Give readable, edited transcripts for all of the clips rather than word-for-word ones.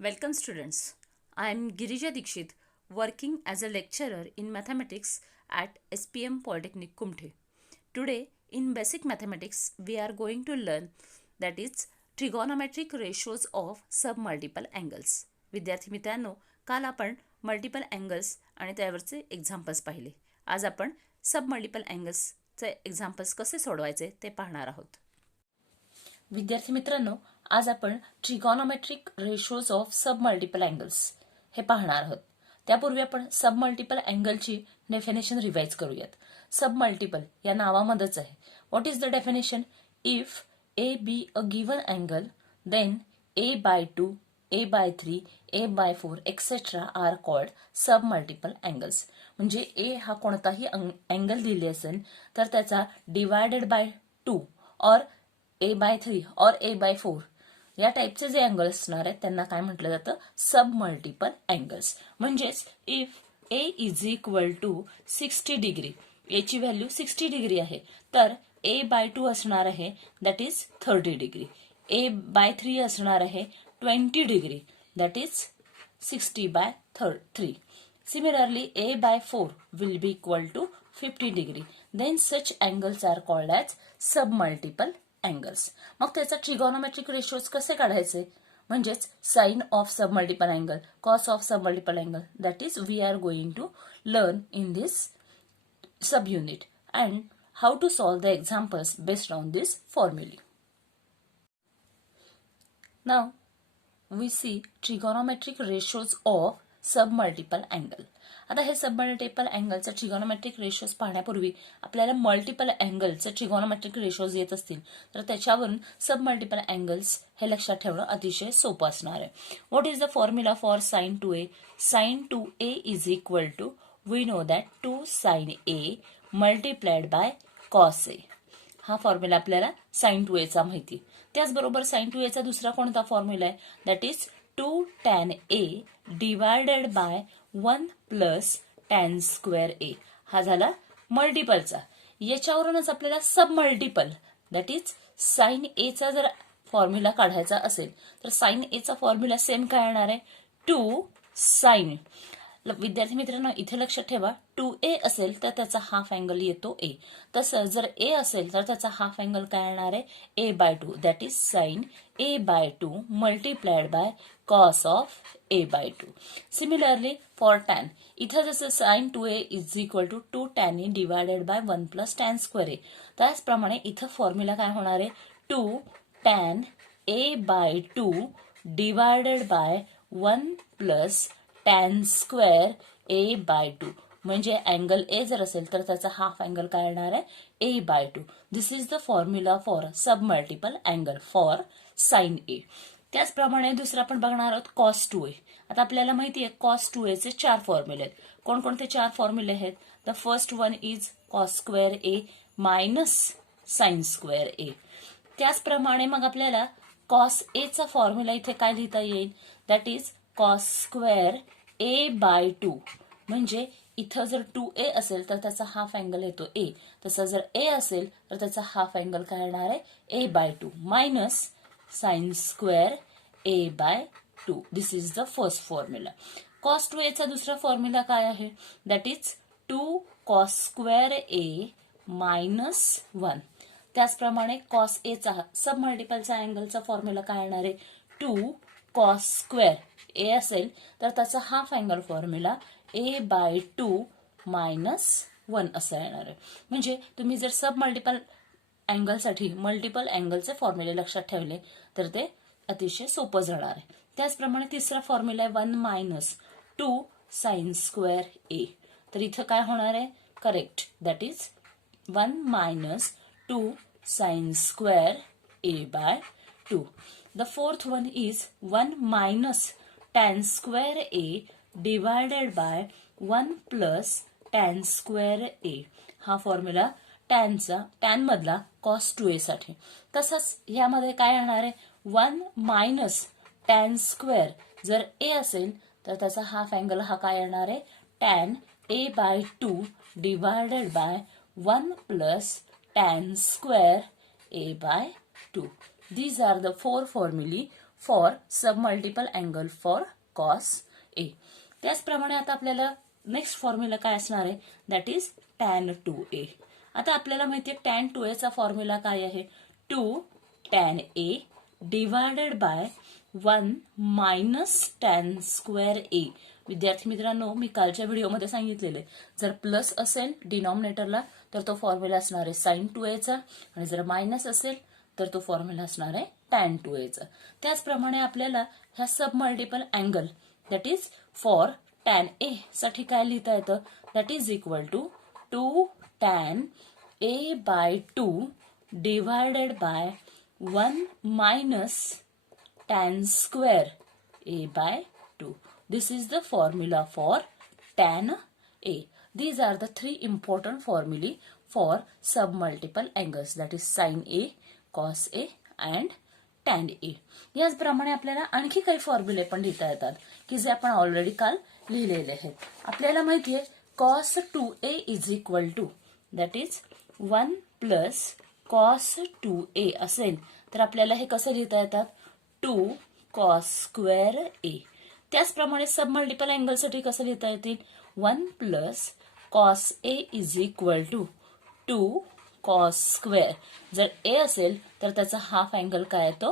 Welcome students. I am Girija Dikshit, working as a lecturer in mathematics at SPM Polytechnic Kumte. Today in basic mathematics we are going to learn that is trigonometric ratios of submultiple angles. विद्यार्थी मित्रांनो, काल आपण multiple angles आणि त्यावरचे examples पाहिले. आज आपण सबमल्टिपल अँगल्सचे examples कसे सोडवायचे ते पाहणार आहोत. विद्यार्थी मित्रांनो, आज आपण ट्रिगॉनोमेट्रिक रेशोज ऑफ सबमल्टिपल अँगल्स हे पाहणार आहोत. त्यापूर्वी आपण सबमल्टिपल अँगलची डेफिनेशन रिवाइज करूयात. सबमल्टिपल या नावामध्येच आहे. What is the definition? If A B a given angle then a/2, a/3, a/4 etcetera are called submultiple angles. म्हणजे ए हा कोणताही अँगल दिले असेल तर त्याचा डिवायडेड बाय 2 और a/3 और a/4 या टाईपचे जे अँगल्स असणार आहेत त्यांना काय म्हटलं जातं? Submultiple angles. म्हणजेच if A is equal to 60 degree, A ची व्हॅल्यू 60 डिग्री आहे तर a/2 असणार आहे दॅट इज 30 डिग्री, a/3 असणार आहे 20 degree that is 60/3. Similarly, a/4 will be equal to 50 degree. Then such angles are called as submultiple angles. मग त्याचा trigonometric ratios कसे काढायचे? म्हणजेच sine of submultiple angle, cos of submultiple angle, that is we are going to learn in this sub unit and how to solve the examples based on this फॉर्म्युले. Now we see trigonometric ratios of submultiple angle. आता हे सबमल्टिपल अँगलचं trigonometric ratios पाहण्यापूर्वी आपल्याला multiple अँगलचं trigonometric ratios येत असतील तर त्याच्यावरून सबमल्टिपल angles हे लक्षात ठेवणं अतिशय सोपं असणार आहे. What is the formula for sine 2a? Sine 2a is equal to, we know that 2 sin a multiplied by cos a. हा फॉर्म्युला आपल्याला साइन 2a चा माहिती. त्याचबरोबर साइन 2a चा दुसरा कोणता फॉर्म्युला आहे? That is 2 tan a divided by 1 plus tan square a. हा झाला मल्टिपलचा. याच्यावरूनच आपल्याला submultiple that is sine a चा जर फॉर्म्युला काढायचा असेल तर साइन a चा फॉर्म्युला सेम काय येणार आहे? 2 sin. विद्यार्थी मित्रांनो, इथे लक्षात ठेवा 2a असेल तर त्याचा हाफ अँगल येतो a. तसं जर a असेल तर त्याचा हाफ अँगल काय येणार आहे? a/2 that is sine a/2 multiplied by cos of a/2. Similarly for tan, इथं जसं sine 2a is equal to 2 tan a divided by 1 plus tan square a. त्याचप्रमाणे इथं फॉर्म्युला काय होणार आहे? 2 tan a/2 divided by 1 plus tan square a/2. म्हणजे angle A जर असेल तर त्याचा हाफ अँगल काय येणार आहे? a/2. This is the formula for submultiple angle for sine A. त्याचप्रमाणे दुसरा आपण बघणार आहोत कॉस 2a. आता आपल्याला माहिती आहे कॉस 2a चे 4 फॉर्म्युले आहेत. कोणकोणते 4 फॉर्म्युले आहेत? The first one is cos square a minus sine square a. त्याचप्रमाणे मग आपल्याला कॉस ए चा फॉर्म्युला इथे काय लिहिता येईल? That is cos square a/2. म्हणजे इथं जर 2a असेल तर त्याचा हाफ अँगल येतो a. तसं जर a असेल तर त्याचा हाफ अँगल काय येणार आहे? a/2 minus sine square a/2. This is the first formula. Cos 2a चा दुसरा फॉर्म्युला काय आहे? That is 2 cos square a minus 1. त्याचप्रमाणे कॉस ए चा सबमल्टिपलचा अँगलचा फॉर्म्युला काय येणार आहे? 2 कॉस स्क्वेअर ए असेल तर त्याचा half angle formula a/2 minus 1 असा येणार आहे. म्हणजे तुम्ही जर सब मल्टिपल अँगलसाठी मल्टिपल अँगलचे फॉर्म्युले लक्षात ठेवले तर ते अतिशय सोपं जाणार आहे. त्याचप्रमाणे तिसरा फॉर्म्युला आहे 1 मायनस 2 साइन स्क्वेअर ए. तर इथं काय होणार आहे? Correct, that is 1 minus 2 sine square a/2. The fourth one is 1 minus tan square a divided by 1 plus tan square a. हा फॉर्म्युला tan मधला cos 2a साठी. तसंच यामध्ये काय येणार आहे? 1 मायनस tan स्क्वेअर जर a असेल तर त्याचा हाफ अँगल हा काय येणार आहे? tan a/2 divided by 1 plus tan square a/2. These are the 4 formulae for submultiple angle for cos A. त्याचप्रमाणे आता आपल्याला नेक्स्ट फॉर्म्युला काय असणार आहे, दॅट इज tan 2a. आता आपल्याला माहिती आहे tan 2a चा फॉर्म्युला काय आहे, 2 tan a divided by 1 minus tan square a. विद्यार्थी मित्रांनो, मी कालच्या व्हिडिओमध्ये सांगितलेले जर प्लस असेल डिनॉमिनेटरला तर तो फॉर्म्युला असणार आहे sin 2a चा, आणि जर मायनस असेल तर तो फॉर्म्युला असणार आहे tan 2a चा. त्याचप्रमाणे आपल्याला ह्या submultiple angle that is for tan a साठी काय लिहिता येतं, that is equal to 2 tan a by 2 divided by 1 minus tan square a by 2. This is the formula for tan a. These are the three important formulae for submultiple angles, that is sin a, cos a and tan a. याचप्रमाणे आपल्याला आणखी काही फॉर्म्युले पण लिहिता येतात की जे आपण ऑलरेडी काल लिहिलेले आहेत. आपल्याला माहिती आहे cos 2a is equal to that is 1 plus cos 2a असेल तर आपल्याला हे कसं लिहिता येतात, 2 cos स्क्वेअर a. त्याचप्रमाणे सब मल्टिपल अँगल साठी कसं लिहिता येतील, 1 plus cos a is equal to 2 cos square. जर a असेल तर त्याचा हाफ अँगल काय येतो,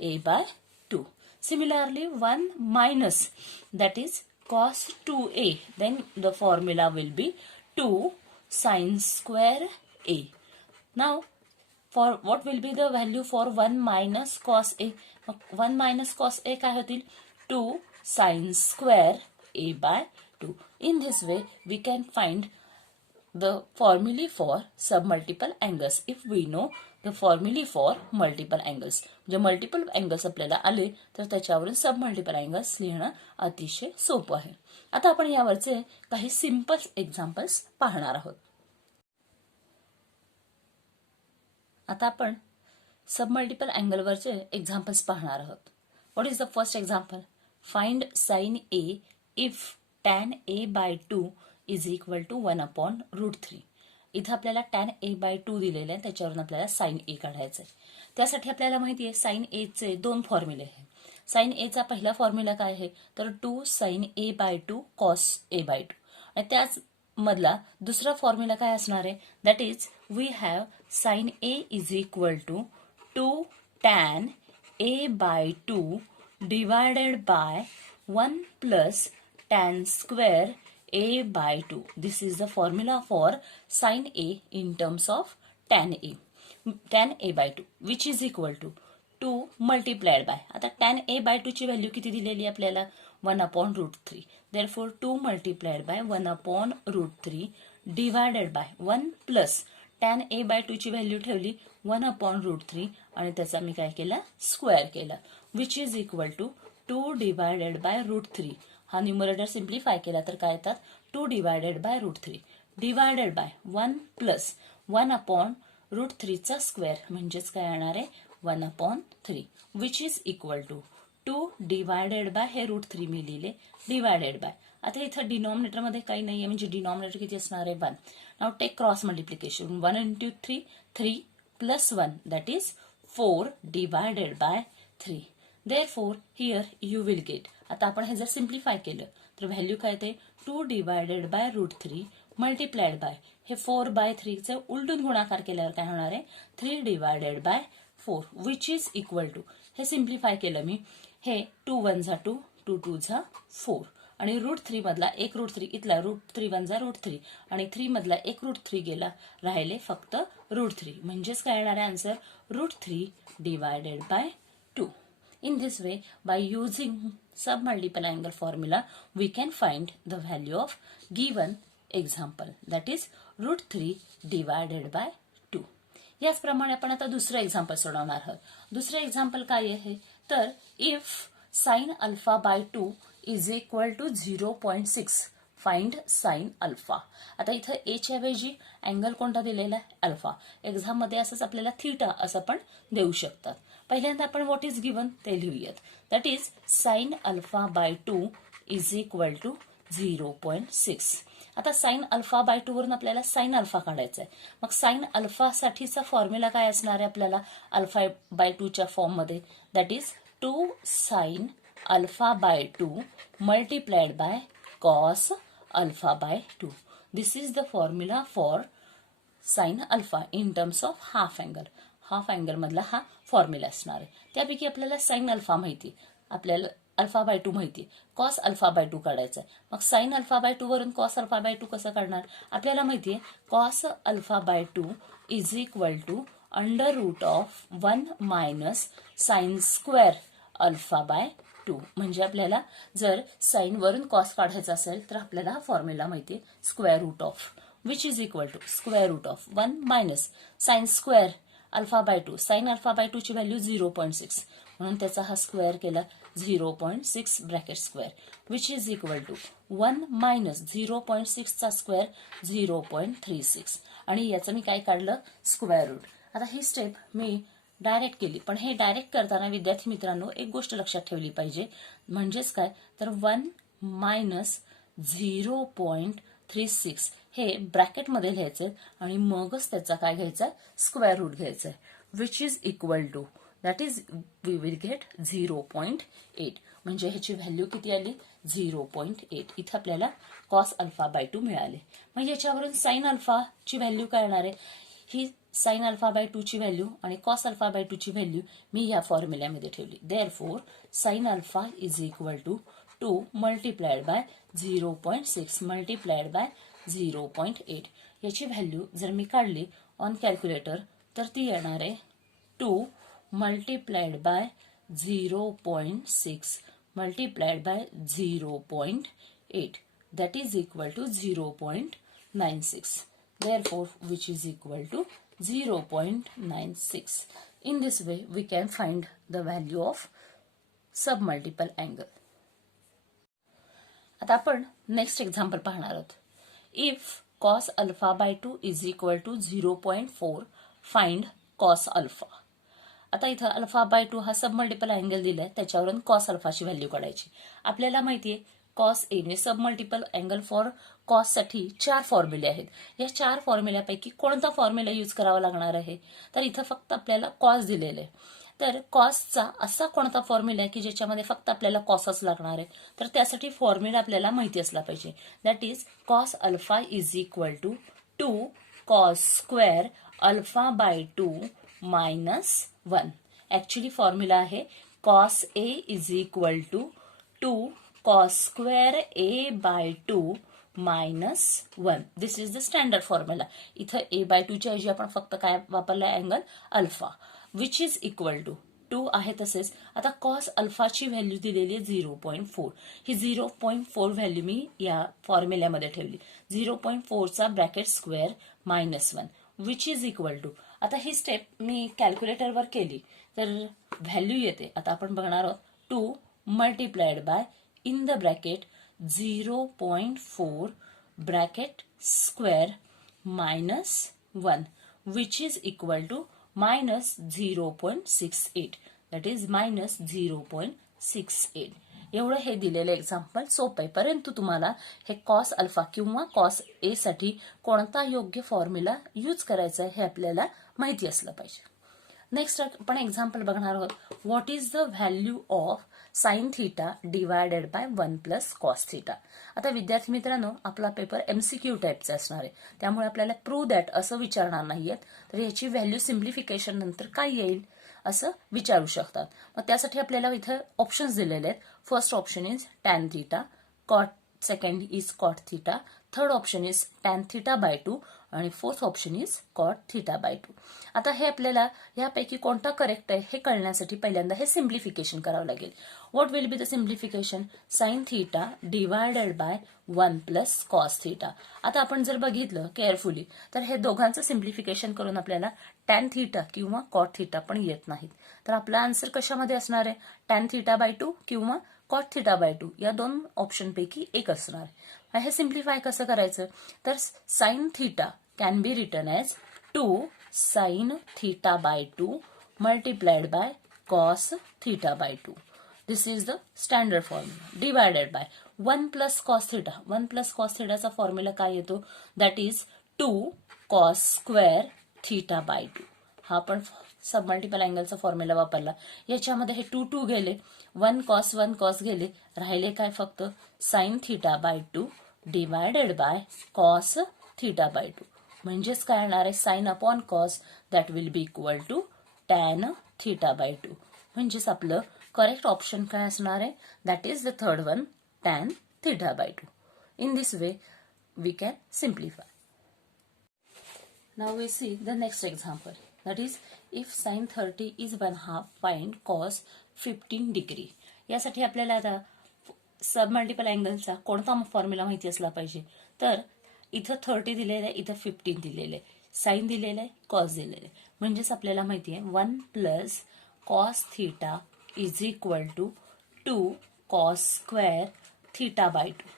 a by 2. Similarly 1 minus that is cos 2a, then the formula will be 2 sin square a. नाउ for what will be the value for 1 minus cos a? 1 minus cos a काय होतील, 2 sin square a by 2. In this way we can find the formulae for submultiple angles if we know the formulae for multiple angles. जे multiple angles आपल्याला आले तर त्याच्यावरून सब multiple angles लिहिणं अतिशय सोपं आहे. आता आपण यावरचे काही सिंपल एक्झाम्पल्स पाहणार आहोत. आता आपण सब मल्टिपल अँगलवरचे एक्झाम्पल्स पाहणार आहोत. What is the first example, find sine A if tan a by 2 is equal to 1/√3. इथं आपल्याला tan a बाय 2 दिलेले आहे, त्याच्यावरून आपल्याला साइन ए काढायचं आहे. त्यासाठी आपल्याला माहिती आहे साइन ए चे दोन फॉर्म्युले आहेत. साइन ए चा पहिला फॉर्म्युला काय आहे तर 2 sin a by 2 cos a by 2, आणि त्याच मधला दुसरा फॉर्म्युला काय असणार आहे, that is we have sine A is equal to 2 tan a by 2 divided by 1 plus tan square a by 2. This is the formula for sine A in terms of tan a. tan a by 2 which is equal to 2 multiplied by, आता tan a by 2 ची value किती दिलेली आपल्याला, 1/√3. therefore 2 multiplied by 1/√3 divided by 1 plus tan a by 2 ची value ठेवली 1/√3 आणि त्याचा मी काय केला, स्क्वेअर केला, which is equal to 2 divided by √3. हा न्यूमरेटर सिम्प्लिफाय केला तर काय येतात, 2 divided by √3 divided by 1 plus 1/√3 चा स्क्वेअर म्हणजेच काय येणार आहे, 1/3 which is equal to 2 divided by हे √3 मी लिहिले डिवायडेड बाय. आता इथं डिनॉमिनेटर मध्ये काही नाहीये म्हणजे डिनॉमिनेटर किती असणार आहे, 1. Now take cross multiplication, 1 into 3 3 plus 1 that is 4 divided by 3. therefore here you will get, आता आपण हे जर सिम्प्लिफाय केलं तर व्हॅल्यू काय येते, 2 डिवायडेड बाय √3 मल्टिप्लाइड बाय हे 4/3 चे उलटून गुणाकार केल्यावर काय होणार आहे, 3 divided by 4 which is equal to, हे सिम्प्लिफाय केलं मी, हे 2 1 जा 2 2 2 जा 4 आणि √3 मधला एक √3 इथला √3 1 जा √3 आणि 3 मधला एक √3 गेला, राहिले फक्त √3 म्हणजेच काय येणार आहे answer, √3 divided by 2. In this way, by using submultiple angle formula, we can find the value of given example, that is √3 divided by 2. याचप्रमाणे आपण आता दुसरं एक्झाम्पल सोडवणार आहोत. दुसरं एक्झाम्पल काय आहे तर if sine alpha by 2 is equal to 0.6, find sine alpha. आता इथं ए च्या ऐवजी अँगल कोणता दिलेला आहे, अल्फा. एक्झाम मध्ये असंच आपल्याला थीटा असं पण देऊ शकतात. पहिल्यांदा आपण व्हॉट इज गिवन ते लिहूयात, that is sine alpha by 2 is equal to 0.6. आता साइन अल्फा बाय 2 वरून आपल्याला साइन अल्फा काढायचा आहे. मग साइन अल्फा साठीचा फॉर्म्युला काय असणार आहे आपल्याला, अल्फा बाय 2 च्या फॉर्म मध्ये, that is 2 sin alpha by 2 multiplied by cos alpha by 2. This is the formula for sin alpha in terms of half angle. Half angle मधला हा फॉर्म्युला असणार आहे. त्यापैकी आपल्याला साइन अल्फा माहिती, आपल्याला अल्फा बाय 2 माहिती, कॉस अल्फा बाय 2 काढायचं आहे. मग साइन अल्फा बाय 2 वरून कॉस अल्फा बाय 2 कसं काढणार? आपल्याला माहितीये cos alpha by 2 is equal to under root of 1 minus sine square alpha by 2. म्हणजे आपल्याला जर साइन वरून कॉस काढायचा असेल तर आपल्याला हा फॉर्म्युला माहितीये square root of which is equal to square root of 1 minus sine square alpha by 2. Sine alpha by 2 ची व्हॅल्यू 0.6 म्हणून त्याचा हा स्क्वेअर केला 0.6 bracket square which is equal to 1 minus 0.6 चा स्क्वेअर 0.36 आणि याचं मी काय काढलं स्क्वेअर रूट. आता ही स्टेप मी डायरेक्ट केली, पण हे डायरेक्ट करताना विद्यार्थी मित्रांनो एक गोष्ट लक्षात ठेवली पाहिजे, म्हणजेच काय तर 1 मायनस 0.36 हे ब्रॅकेटमध्ये लिहायचं आणि मगच त्याचा काय घ्यायचा स्क्वेअर रूट घ्यायचा आहे which is equal to that is we will get 0.8. म्हणजे ह्याची व्हॅल्यू किती आली 0.8. इथं आपल्याला कॉस अल्फा बाय 2 मिळाले. मग याच्यावरून साइन अल्फाची व्हॅल्यू काय येणार आहे? ही साइन अल्फा बाय 2 ची व्हॅल्यू आणि कॉस अल्फा बाय 2 ची व्हॅल्यू मी या फॉर्म्युल्यामध्ये ठेवली. Therefore sine alpha is equal to 2 multiplied by 0.6 multiplied by 0.8. याची व्हॅल्यू जर मी काढली ऑन कॅल्क्युलेटर तर ती येणार आहे 2 multiplied by 0.6 multiplied by 0.8 that is equal to 0.96. Therefore, which is equal to 0.96. In this way, we can find the value of submultiple angle. आता आपण next example पाहणार आहोत. If cos alpha by 2 is equal to 0.4 find cos alpha. आता इथं alpha by 2 हा सबमल्टिपल angle दिलाय, त्याच्यावरून cos अल्फाची value काढायची. आपल्याला माहितीये कॉस ए म्हणजे सबमल्टिपल अँगल फॉर कॉस साठी 4 फॉर्म्युले आहेत. या 4 फॉर्म्युल्यापैकी कोणता फॉर्म्युला यूज करावा लागणार आहे? तर इथं फक्त आपल्याला कॉस दिलेले आहे. तर कॉसचा असा कोणता फॉर्म्युला आहे की ज्याच्यामध्ये फक्त आपल्याला कॉसच लागणार आहे? तर त्यासाठी फॉर्म्युला आपल्याला माहिती असला पाहिजे. That is cos alpha is equal to 2 cos square alpha by 2 minus 1. Actually formula आहे cos A is equal to 2 cos square a by 2 minus 1. This is the standard formula. इथं a by 2 च्या ऐवजी आपण फक्त काय वापरलाय angle alpha which is equal to 2 आहे तसेच. आता cos अल्फाची व्हॅल्यू दिलेली आहे 0.4. ही 0.4 व्हॅल्यू मी या फॉर्म्युल्यामध्ये ठेवली. 0.4 चा bracket square minus 1 which is equal to. आता ही स्टेप मी कॅल्क्युलेटरवर केली तर व्हॅल्यू येते. आता आपण बघणार आहोत 2 multiplied bye in the bracket 0.4 bracket square minus 1 which is equal to minus 0.68. that is minus 0.68. एवढं हे दिलेलं एक्झाम्पल सोपं आहे, परंतु तुम्हाला हे कॉस अल्फा किंवा कॉस ए साठी कोणता योग्य फॉर्म्युला यूज करायचा आहे हे आपल्याला माहिती असलं पाहिजे. नेक्स्ट आपण एक्झाम्पल बघणार आहोत. What is the value of sine theta divided by 1 plus cos theta. आता विद्यार्थी मित्रांनो आपला पेपर एमसीक्यू टाईपचा असणार आहे, त्यामुळे आपल्याला प्रूव्ह दॅट असं विचारणार नाहीयेत. तर याची व्हॅल्यू सिम्प्लिफिकेशन नंतर काय येईल असं विचारू शकतात. मग त्यासाठी आपल्याला इथं ऑप्शन्स दिलेले आहेत. First option is tan theta, cot second is cot theta, third option is tan theta by 2 आणि fourth option is cot theta by 2. आता हे आपल्याला यापैकी कोणता करेक्ट आहे हे कळण्यासाठी पहिल्यांदा हे सिम्प्लिफिकेशन करावं लागेल. What will be the simplification? Sine theta divided by 1 plus cos theta. आता आपण जर बघितलं केअरफुली तर हे दोघांचं सिम्प्लिफिकेशन करून आपल्याला टॅन थिटा किंवा कॉट थिटा पण येत नाहीत. तर आपला आन्सर कशामध्ये असणार आहे? टॅन थिटा बाय 2 किंवा कॉट थिटा बाय 2 या दोन ऑप्शन पैकी एक असणार आहे. हे सिम्प्लिफाय कसं करायचं? तर sine theta can be written as 2 sine theta by 2 multiplied by cos theta by 2. This is the standard formula. Divided by 1 plus cos theta. 1 plus cos थिटाचा फॉर्म्युला काय येतो? That is 2 cos square theta by 2. हा पण सब multiple अँगलचा formula वापरला. याच्यामध्ये हे 2 2 गेले, 1 cos गेले, राहिले काय फक्त sine theta by 2 divided by cos theta by 2. म्हणजेच काय येणार आहे sine upon cos that will be equal to tan theta by 2. म्हणजेच आपलं करेक्ट ऑप्शन काय असणार आहे, that is the third one, tan theta by 2. In this way we can simplify. Now we see the next example, that is if sin 30 is 1/2 find cos 15 degree. यासाठी आपल्याला आता सब multiple अँगलचा कोणता formula माहिती असला पाहिजे. तर इथं 30 दिलेलं आहे, इथं 15 दिलेलं आहे, साइन दिलेलं आहे, कॉस दिलेलं आहे. म्हणजेच आपल्याला माहिती आहे 1 plus cos theta is equal to 2 cos square theta by 2.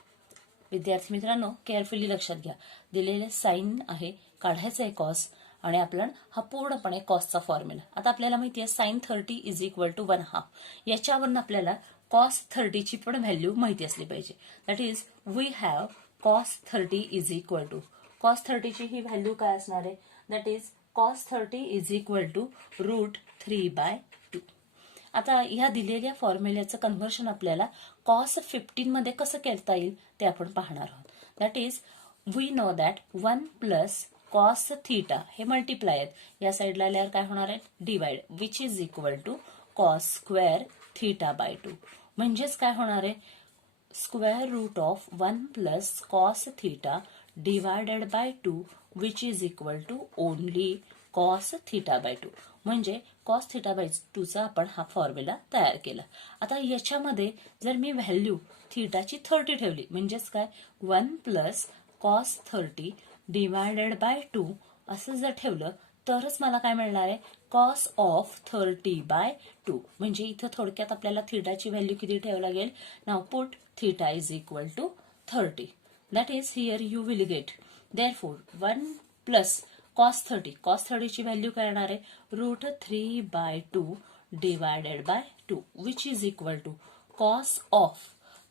विद्यार्थी मित्रांनो केअरफुली लक्षात घ्या, दिलेले साइन आहे, काढायचं आहे कॉस, आणि आपल्याला हा पूर्णपणे कॉसचा फॉर्म्युला. आता आपल्याला माहिती आहे साइन 30 इज इक्वल टू 1/2. याच्यावरून आपल्याला कॉस 30 ची पण व्हॅल्यू माहिती असली पाहिजे. That is we have cos 30 is equal to, cos 30 ची ही व्हॅल्यू काय असणार आहे, that is cos 30 is equal to √3/2. आता ह्या दिलेल्या फॉर्म्युल्याचं कन्व्हर्शन आपल्याला कॉस 15 मध्ये कसं करता येईल ते आपण पाहणार आहोत. That is we know that 1 plus cos theta हे मल्टिप्लाय आहेत, या साईडला आल्यावर काय होणार आहे divide, which is equal to cos square theta by 2. म्हणजेच काय होणार आहे square root of 1 plus cos theta divided by 2 which is equal to only cos theta by 2. म्हणजे कॉस थिटा बाय 2 चा आपण हा फॉर्म्युला तयार केला. आता याच्यामध्ये जर मी व्हॅल्यू थिटाची 30 ठेवली, म्हणजेच काय 1 प्लस कॉस 30 डिवायडेड बाय 2 असं जर ठेवलं तरच मला काय मिळणार आहे कॉस ऑफ 30 बाय 2. म्हणजे इथं थोडक्यात आपल्याला थिटाची व्हॅल्यू किती ठेवावी लागेल. Now put theta is equal to 30. That is here you will get therefore 1 plus cos 30 ची व्हॅल्यू काय येणार आहे √3/2 divided by 2 which is equal to cos of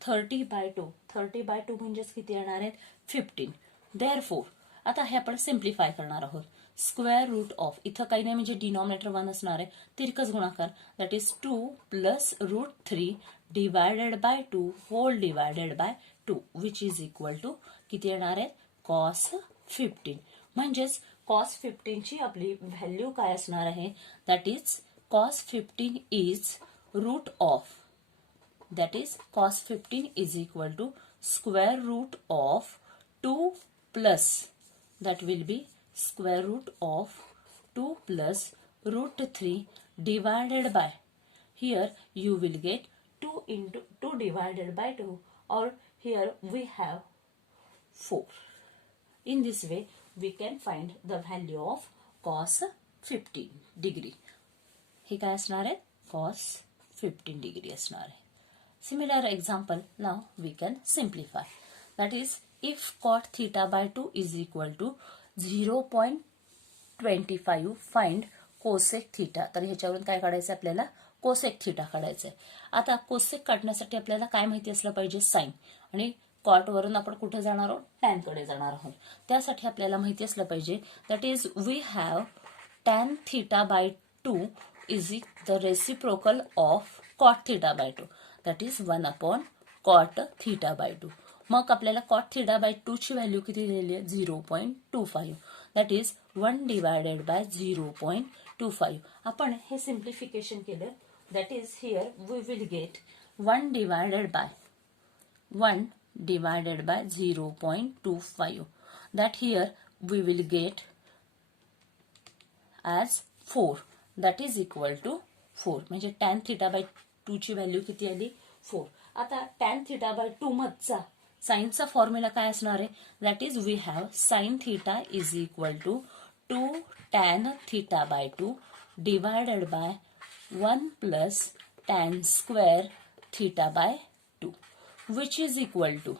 30/2 म्हणजेच किती येणार आहेत 15. देअरफॉर आता हे आपण सिम्प्लिफाय करणार आहोत. स्क्वेअर रूट ऑफ इथं काही नाही म्हणजे डिनॉमिनेटर 1 असणार आहे, तिरकस गुणाकार, that is 2 plus √3 divided by 2 whole divided by 2 which is equal to किती येणार आहे कॉस 15. म्हणजेच कॉस 15 ची आपली व्हॅल्यू काय असणार आहे, that is cos 15 is root of, that is cos 15 is equal to square root of 2 plus, that will be square root of 2 plus √3 divided by, here you will get 2 into 2 divided by 2, or here we have 4. In this way we can find the value of cos 15 degree. हे काय असणार आहे cos 15 degree असणार आहे. Similar example, now we can simplify. That is, if cot theta by 2 is equal to 0.25, find cosec theta. तर ह्याच्यावरून काय काढायचं आपल्याला cosec theta काढायचं आहे. आता cosec काढण्यासाठी आपल्याला काय माहिती असलं पाहिजे साइन, आणि कॉट वरून आपण कुठे जाणार आहोत टॅन कडे जाणार आहोत. त्यासाठी आपल्याला माहिती असलं पाहिजे that is we have tan theta by 2 is the reciprocal of cot theta by 2. That is 1 upon cot theta by 2. मग आपल्याला कॉट थिटा बाय 2 ची व्हॅल्यू किती दिलेली आहे 0.25. That is 1 divided by 0.25. आपण हे सिम्प्लिफिकेशन केलं, that is here we will get 1 divided by 0.25. that here we will get as 4, that is equal to 4. म्हणजे tan theta by 2 ची व्हॅल्यू किती आली 4. आता tan theta by 2 मधचा साइनचा फॉर्म्युला काय असणार आहे, that is we have sin theta is equal to 2 tan theta by 2 divided by 1 plus tan square theta by 2 which is equal to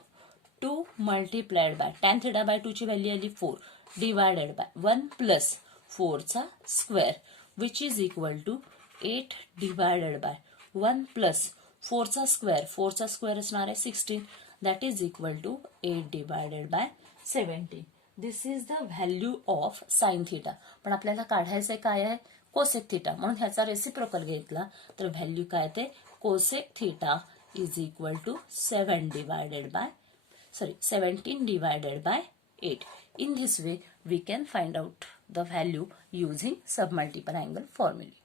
2 multiplied by tan theta by 2 ची value आली 4 divided by 1 plus 4 चा square which is equal to 8 divided by 1 plus 4 चा square असणार आहे 16, that is equal to 8 divided by 17. This is the value of sin theta. पण आपल्याला काढायचं काय आहे कोसेक थिटा, म्हणून ह्याचा रेसिप्रोकल घेतला तर व्हॅल्यू काय येते, cosec theta is equal to 17 divided by 8. In this way, we can find out the value using submultiple angle formula.